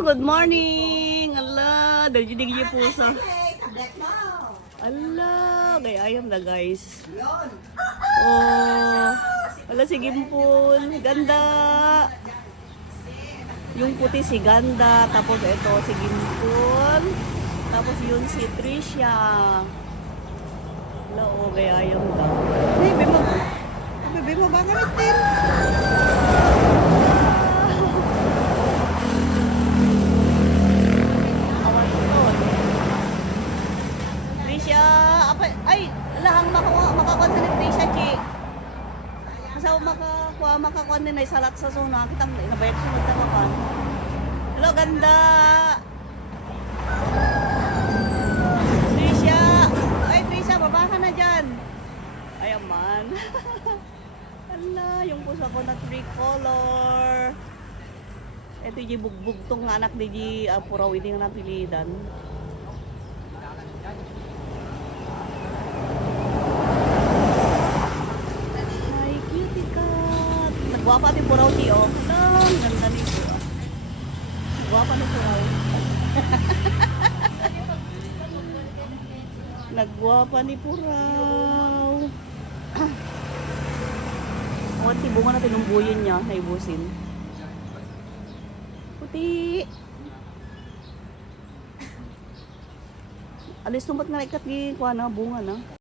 good morning. Ala, dajidig niyo pusa. Ala, gayayam na guys. Oh, ala si Gimpul, ganda. Yung puti si Ganda, tapos ito si Gimpul, tapos yun si Trisha. Ala, oh, gayayam daw. Bebe mo ba kanitin? Ay, lahang makakuha din ni Trisha, Chi. Kasi makakuha din ay salat sa zona. Kitang nabayag sunod na makan. Hello, ganda! Trisha! Ay, Trisha, baba ka na dyan. Ay, aman. Ala, yung pusa ko na tricolor. Ito yung bugbog tong anak ni Puraw, hindi nga napilidan. Nagwapa ni Puraw si oh. Ang ganda ni Puraw. Nagwapa ni Puraw. Nagwapa ni Puraw. O, tibungan natin ng buyin niya. Naibusin. Puti. Alis tumpat nga ikat ni kuha na bunga na.